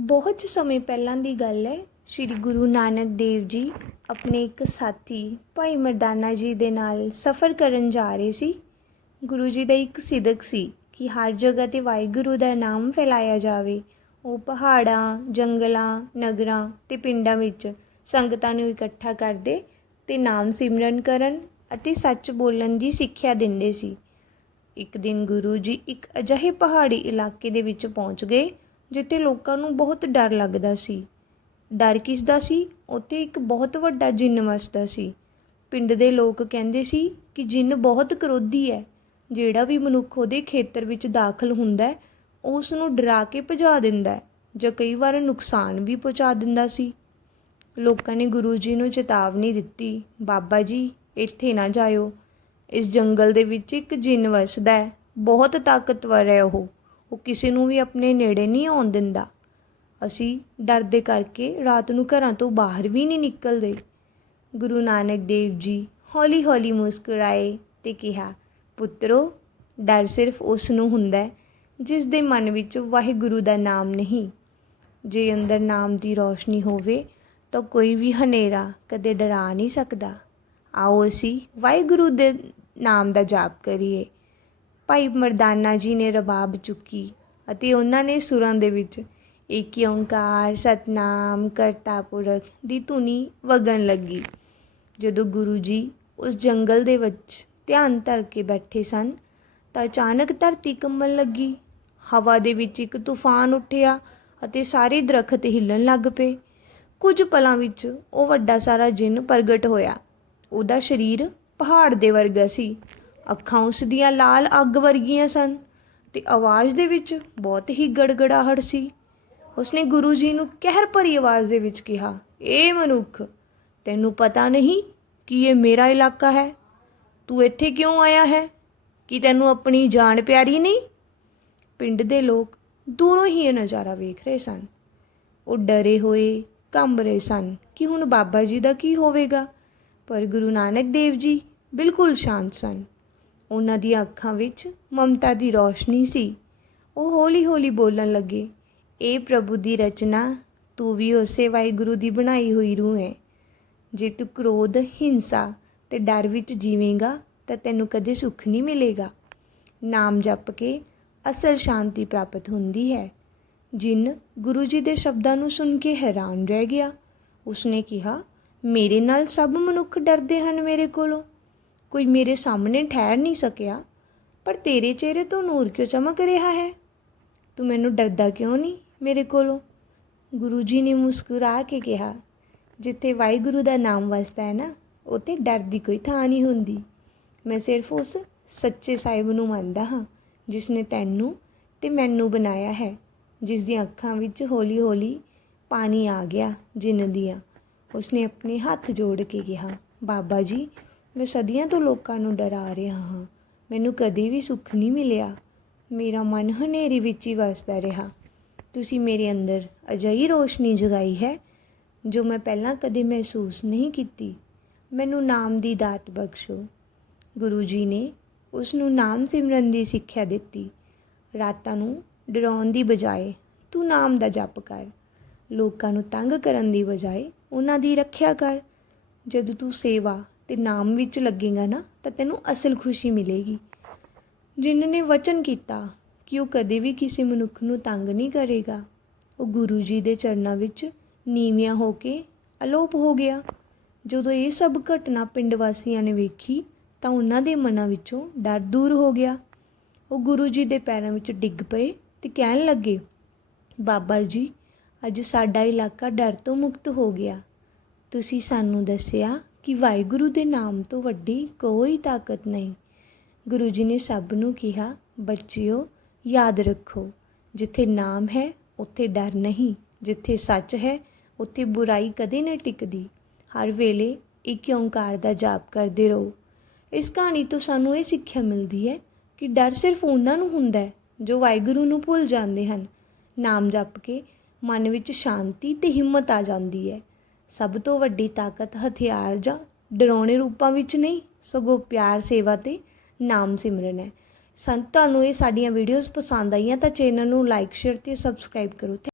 ਬਹੁਤ ਸਮੇਂ ਪਹਿਲਾਂ ਦੀ ਗੱਲ ਹੈ, ਸ੍ਰੀ ਗੁਰੂ ਨਾਨਕ ਦੇਵ ਜੀ ਆਪਣੇ ਇੱਕ ਸਾਥੀ ਭਾਈ ਮਰਦਾਨਾ ਜੀ ਦੇ ਨਾਲ ਸਫ਼ਰ ਕਰਨ ਜਾ ਰਹੇ ਸੀ। ਗੁਰੂ ਜੀ ਦਾ ਇੱਕ ਸਿਦਕ ਸੀ ਕਿ ਹਰ ਜਗ੍ਹਾ ਤੇ ਵਾਹਿਗੁਰੂ ਦਾ ਨਾਮ ਫੈਲਾਇਆ ਜਾਵੇ। ਉਹ ਪਹਾੜਾਂ, ਜੰਗਲਾਂ, ਨਗਰਾਂ ਤੇ ਪਿੰਡਾਂ ਵਿੱਚ ਸੰਗਤਾਂ ਨੂੰ ਇਕੱਠਾ ਕਰਦੇ ਤੇ ਨਾਮ ਸਿਮਰਨ ਕਰਨ ਅਤੇ ਸੱਚ ਬੋਲਣ ਦੀ ਸਿੱਖਿਆ ਦਿੰਦੇ ਸੀ। ਇੱਕ ਦਿਨ ਗੁਰੂ ਜੀ ਇੱਕ ਅਜਿਹੇ ਪਹਾੜੀ ਇਲਾਕੇ ਦੇ ਵਿੱਚ ਪਹੁੰਚ ਗਏ ਜਿੱਥੇ ਲੋਕਾਂ ਨੂੰ ਬਹੁਤ ਡਰ ਲੱਗਦਾ ਸੀ। ਡਰ ਕਿਸ ਦਾ ਸੀ? ਉੱਥੇ ਇੱਕ ਬਹੁਤ ਵੱਡਾ ਜਿੰਨ ਵਸਦਾ ਸੀ। ਪਿੰਡ ਦੇ ਲੋਕ ਕਹਿੰਦੇ ਸੀ ਕਿ ਜਿੰਨ ਬਹੁਤ ਕਰੋਧੀ ਹੈ, ਜਿਹੜਾ ਵੀ ਮਨੁੱਖ ਉਹਦੇ ਖੇਤਰ ਵਿੱਚ ਦਾਖਲ ਹੁੰਦਾ ਹੈ ਉਸ ਨੂੰ ਡਰਾ ਕੇ ਭਜਾ ਦਿੰਦਾ ਹੈ ਜਾਂ ਕਈ ਵਾਰ ਨੁਕਸਾਨ ਵੀ ਪਹੁੰਚਾ ਦਿੰਦਾ ਸੀ। ਲੋਕਾਂ ਨੇ ਗੁਰੂ ਜੀ ਨੂੰ ਚੇਤਾਵਨੀ ਦਿੱਤੀ, ਬਾਬਾ ਜੀ, ਇੱਥੇ ਨਾ ਜਾਇਓ। ਇਸ ਜੰਗਲ ਦੇ ਵਿੱਚ ਇੱਕ ਜਿੰਨ ਵਸਦਾ ਹੈ, ਬਹੁਤ ਤਾਕਤਵਰ ਹੈ ਉਹ। ਉਹ ਕਿਸੇ ਨੂੰ ਵੀ ਆਪਣੇ ਨੇੜੇ ਨਹੀਂ ਆਉਣ ਦਿੰਦਾ। ਅਸੀਂ ਡਰ ਦੇ ਕਰਕੇ ਰਾਤ ਨੂੰ ਘਰਾਂ ਤੋਂ ਬਾਹਰ ਵੀ ਨਹੀਂ ਨਿਕਲਦੇ। ਗੁਰੂ ਨਾਨਕ ਦੇਵ ਜੀ ਹੌਲੀ-ਹੌਲੀ ਮੁਸਕਰਾਏ ਤੇ ਕਿਹਾ, ਪੁੱਤਰੋ, ਡਰ ਸਿਰਫ ਉਸ ਨੂੰ ਹੁੰਦਾ ਜਿਸ ਦੇ ਮਨ ਵਿੱਚ ਵਾਹਿਗੁਰੂ ਦਾ ਨਾਮ ਨਹੀਂ। ਜੇ ਅੰਦਰ ਨਾਮ ਦੀ ਰੋਸ਼ਨੀ ਹੋਵੇ ਤਾਂ ਕੋਈ ਵੀ ਹਨੇਰਾ ਕਦੇ ਡਰਾ ਨਹੀਂ ਸਕਦਾ। ਆਓ ਅਸੀਂ ਵਾਹਿਗੁਰੂ ਦੇ ਨਾਮ ਦਾ ਜਾਪ ਕਰੀਏ। ਭਾਈ ਮਰਦਾਨਾ ਜੀ ਨੇ ਰਬਾਬ ਚੁੱਕੀ ਅਤੇ ਉਹਨਾਂ ਨੇ ਸੁਰਾਂ ਦੇ ਵਿੱਚ ਏਕ ਓੰਕਾਰ, ਸਤਨਾਮ, ਕਰਤਾ ਪੁਰਖ ਦੀ ਧੁਨੀ ਵਗਣ ਲੱਗੀ। ਜਦੋਂ ਗੁਰੂ ਜੀ ਉਸ ਜੰਗਲ ਦੇ ਵਿੱਚ ਧਿਆਨ ਧਰ ਕੇ ਬੈਠੇ ਸਨ, ਤਾਂ ਅਚਾਨਕ ਧਰਤੀ ਕੰਬਣ ਲੱਗੀ। ਹਵਾ ਦੇ ਵਿੱਚ ਇੱਕ ਤੂਫਾਨ ਉੱਠਿਆ ਅਤੇ ਸਾਰੇ ਦਰਖਤ ਹਿੱਲਣ ਲੱਗ ਪਏ। ਕੁਝ ਪਲਾਂ ਵਿੱਚ ਉਹ ਵੱਡਾ ਸਾਰਾ ਜਿੰਨ ਪ੍ਰਗਟ ਹੋਇਆ। ਉਹਦਾ ਸਰੀਰ ਪਹਾੜ ਦੇ ਵਰਗਾ ਸੀ। ਅੱਖਾਂ ਉਸ ਦੀਆਂ ਲਾਲ ਅੱਗ ਵਰਗੀਆਂ ਸਨ ਤੇ ਆਵਾਜ਼ ਦੇ ਵਿੱਚ ਬਹੁਤ ਹੀ ਗੜਗੜਾਹਟ ਸੀ। ਉਸਨੇ ਗੁਰੂ ਜੀ ਨੂੰ ਕਹਿਰ ਭਰੀ ਆਵਾਜ਼ ਦੇ ਵਿੱਚ ਕਿਹਾ, ਏ ਮਨੁੱਖ, ਤੈਨੂੰ ਪਤਾ ਨਹੀਂ ਕਿ ਇਹ ਮੇਰਾ ਇਲਾਕਾ ਹੈ? ਤੂੰ ਇੱਥੇ ਕਿਉਂ ਆਇਆ ਹੈ? ਕਿ ਤੈਨੂੰ ਆਪਣੀ ਜਾਨ ਪਿਆਰੀ ਨਹੀਂ? ਪਿੰਡ ਦੇ ਲੋਕ ਦੂਰੋਂ ਹੀ ਇਹ ਨਜ਼ਾਰਾ ਵੇਖ ਰਹੇ ਸਨ। ਉਹ ਡਰੇ ਹੋਏ, ਕੰਬ ਰਹੇ ਸਨ ਕਿ ਹੁਣ ਬਾਬਾ ਜੀ ਦਾ ਕੀ ਹੋਵੇਗਾ। ਪਰ ਗੁਰੂ ਨਾਨਕ ਦੇਵ ਜੀ ਬਿਲਕੁਲ ਸ਼ਾਂਤ ਸਨ। ਉਹਨਾਂ ਦੀਆਂ ਅੱਖਾਂ ਵਿੱਚ ਮਮਤਾ ਦੀ ਰੌਸ਼ਨੀ ਸੀ। ਉਹ ਹੌਲੀ-ਹੌਲੀ ਬੋਲਣ ਲੱਗੇ, ਇਹ ਪ੍ਰਭੂ ਦੀ ਰਚਨਾ, ਤੂੰ ਵੀ ਉਸੇ ਵਾਹਿਗੁਰੂ ਦੀ ਬਣਾਈ ਹੋਈ ਰੂਹ ਹੈ। ਜੇ ਤੂੰ ਕ੍ਰੋਧ, ਹਿੰਸਾ ਤੇ ਡਰ ਵਿੱਚ ਜੀਵੇਂਗਾ, ਤਾਂ ਤੈਨੂੰ ਕਦੇ ਸੁੱਖ ਨਹੀਂ ਮਿਲੇਗਾ। ਨਾਮ ਜਪ ਕੇ ਅਸਲ ਸ਼ਾਂਤੀ ਪ੍ਰਾਪਤ ਹੁੰਦੀ ਹੈ। ਜਿਨ ਗੁਰੂ ਜੀ ਦੇ ਸ਼ਬਦਾਂ ਨੂੰ ਸੁਣ ਕੇ ਹੈਰਾਨ ਰਹਿ ਗਿਆ। ਉਸਨੇ ਕਿਹਾ, ਮੇਰੇ ਨਾਲ ਸਭ ਮਨੁੱਖ ਡਰਦੇ ਹਨ ਮੇਰੇ ਕੋਲੋਂ। ਕੋਈ ਮੇਰੇ ਸਾਹਮਣੇ ਠਹਿਰ ਨਹੀਂ ਸਕਿਆ, ਪਰ ਤੇਰੇ ਚਿਹਰੇ ਤੋਂ ਨੂਰ ਕਿਉਂ ਚਮਕ ਰਿਹਾ ਹੈ? ਤੂੰ ਮੈਨੂੰ ਡਰਦਾ ਕਿਉਂ ਨਹੀਂ ਮੇਰੇ ਕੋਲੋਂ? ਗੁਰੂ ਜੀ ਨੇ ਮੁਸਕਰਾ ਕੇ ਕਿਹਾ, ਜਿੱਥੇ ਵਾਹਿਗੁਰੂ ਦਾ ਨਾਮ ਵਸਦਾ ਹੈ ਨਾ, ਉੱਥੇ ਡਰ ਦੀ ਕੋਈ ਥਾਂ ਨਹੀਂ ਹੁੰਦੀ। ਮੈਂ ਸਿਰਫ ਉਸ ਸੱਚੇ ਸਾਹਿਬ ਨੂੰ ਮੰਨਦਾ ਹਾਂ, ਜਿਸ ਨੇ ਤੈਨੂੰ ਤੇ ਮੈਨੂੰ ਬਣਾਇਆ ਹੈ, ਜਿਸ ਦੀਆਂ ਅੱਖਾਂ ਵਿੱਚ ਹੌਲੀ-ਹੌਲੀ ਪਾਣੀ ਆ ਗਿਆ ਜਿੰਨ ਦੀਆਂ। ਉਸਨੇ ਆਪਣੇ ਹੱਥ ਜੋੜ ਕੇ ਕਿਹਾ, ਬਾਬਾ ਜੀ ਮੈਂ ਸਦੀਆਂ ਤੋਂ ਲੋਕਾਂ ਨੂੰ ਡਰਾ ਰਿਹਾ ਹਾਂ। ਮੈਨੂੰ ਕਦੇ ਵੀ ਸੁੱਖ ਨਹੀਂ ਮਿਲਿਆ। ਮੇਰਾ ਮਨ ਹਨੇਰੀ ਵਿੱਚ ਹੀ ਵਸਦਾ ਰਿਹਾ। ਤੁਸੀਂ ਮੇਰੇ ਅੰਦਰ ਅਜਿਹੀ ਰੋਸ਼ਨੀ ਜਗਾਈ ਹੈ, ਜੋ ਮੈਂ ਪਹਿਲਾਂ ਕਦੇ ਮਹਿਸੂਸ ਨਹੀਂ ਕੀਤੀ। ਮੈਨੂੰ ਨਾਮ ਦੀ ਦਾਤ ਬਖਸ਼ੋ। ਗੁਰੂ ਜੀ ਨੇ ਉਸ ਨੂੰ ਨਾਮ ਸਿਮਰਨ ਦੀ ਸਿੱਖਿਆ ਦਿੱਤੀ। ਰਾਤਾਂ ਨੂੰ ਡਰਾਉਣ ਦੀ ਬਜਾਏ ਤੂੰ ਨਾਮ ਦਾ ਜਪ ਕਰ। ਲੋਕਾਂ ਨੂੰ ਤੰਗ ਕਰਨ ਦੀ ਬਜਾਏ ਉਹਨਾਂ ਦੀ ਰੱਖਿਆ ਕਰ। ਜਦੋਂ ਤੂੰ ਸੇਵਾ ਤੇ ਨਾਮ ਵਿੱਚ ਲੱਗੇਗਾ ਨਾ, ਤਾਂ ਤੈਨੂੰ ਅਸਲ ਖੁਸ਼ੀ ਮਿਲੇਗੀ। ਜਿਨ੍ਹਾਂ ਨੇ ਵਚਨ ਕੀਤਾ ਕਿ ਉਹ ਕਦੇ ਵੀ ਕਿਸੇ ਮਨੁੱਖ ਨੂੰ ਤੰਗ ਨਹੀਂ ਕਰੇਗਾ, ਉਹ ਗੁਰੂ ਜੀ ਦੇ ਚਰਨਾਂ ਵਿੱਚ ਨੀਵਿਆਂ ਹੋ ਕੇ ਅਲੋਪ ਹੋ ਗਿਆ। ਜਦੋਂ ਇਹ ਸਭ ਘਟਨਾ ਪਿੰਡ ਵਾਸੀਆਂ ਨੇ ਵੇਖੀ, ਤਾਂ ਉਹਨਾਂ ਦੇ ਮਨਾਂ ਵਿੱਚੋਂ ਡਰ ਦੂਰ ਹੋ ਗਿਆ। ਉਹ ਗੁਰੂ ਜੀ ਦੇ ਪੈਰਾਂ ਵਿੱਚ ਡਿੱਗ ਪਏ ਤੇ ਕਹਿਣ ਲੱਗੇ, ਬਾਬਾ ਜੀ, ਅੱਜ ਸਾਡਾ ਇਲਾਕਾ ਡਰ ਤੋਂ ਮੁਕਤ ਹੋ ਗਿਆ। ਤੁਸੀਂ ਸਾਨੂੰ ਦੱਸਿਆ ਕਿ ਵਾਹਿਗੁਰੂ ਦੇ ਨਾਮ ਤੋਂ ਵੱਡੀ ਕੋਈ ਤਾਕਤ ਨਹੀਂ। ਗੁਰੂ ਜੀ ਨੇ ਸਭ ਨੂੰ ਕਿਹਾ, ਬੱਚਿਓ, ਯਾਦ ਰੱਖੋ, ਜਿੱਥੇ ਨਾਮ ਹੈ, ਉੱਥੇ ਡਰ ਨਹੀਂ, ਜਿੱਥੇ ਸੱਚ ਹੈ, ਉੱਥੇ ਬੁਰਾਈ ਕਦੇ ਨਾ ਟਿਕਦੀ। ਹਰ ਵੇਲੇ ਇੱਕ ਓੰਕਾਰ ਦਾ ਜਾਪ ਕਰਦੇ ਰਹੋ। ਇਸ ਕਹਾਣੀ ਤੋਂ ਸਾਨੂੰ ਇਹ ਸਿੱਖਿਆ ਮਿਲਦੀ ਹੈ ਕਿ ਡਰ ਸਿਰਫ ਉਹਨਾਂ ਨੂੰ ਹੁੰਦਾ ਹੈ, ਜੋ ਵਾਹਿਗੁਰੂ ਨੂੰ ਭੁੱਲ ਜਾਂਦੇ ਹਨ। ਨਾਮ ਜਪ ਕੇ ਮਨ ਵਿੱਚ ਸ਼ਾਂਤੀ ਤੇ ਹਿੰਮਤ ਆ ਜਾਂਦੀ ਹੈ। ਸਭ ਤੋਂ ਵੱਡੀ ਤਾਕਤ ਹਥਿਆਰ ਜਾਂ ਡਰਾਉਣੇ ਰੂਪਾਂ ਵਿੱਚ ਨਹੀਂ, ਸਗੋਂ ਪਿਆਰ ਸੇਵਾ ਤੇ ਨਾਮ ਸਿਮਰਨ ਹੈ। ਸੰਤ, ਤੁਹਾਨੂੰ ਇਹ ਸਾਡੀਆਂ ਵੀਡੀਓਜ਼ ਪਸੰਦ ਆਈਆਂ ਤਾਂ ਚੈਨਲ ਨੂੰ ਲਾਈਕ ਸ਼ੇਅਰ ਤੇ ਸਬਸਕ੍ਰਾਈਬ ਕਰੋ।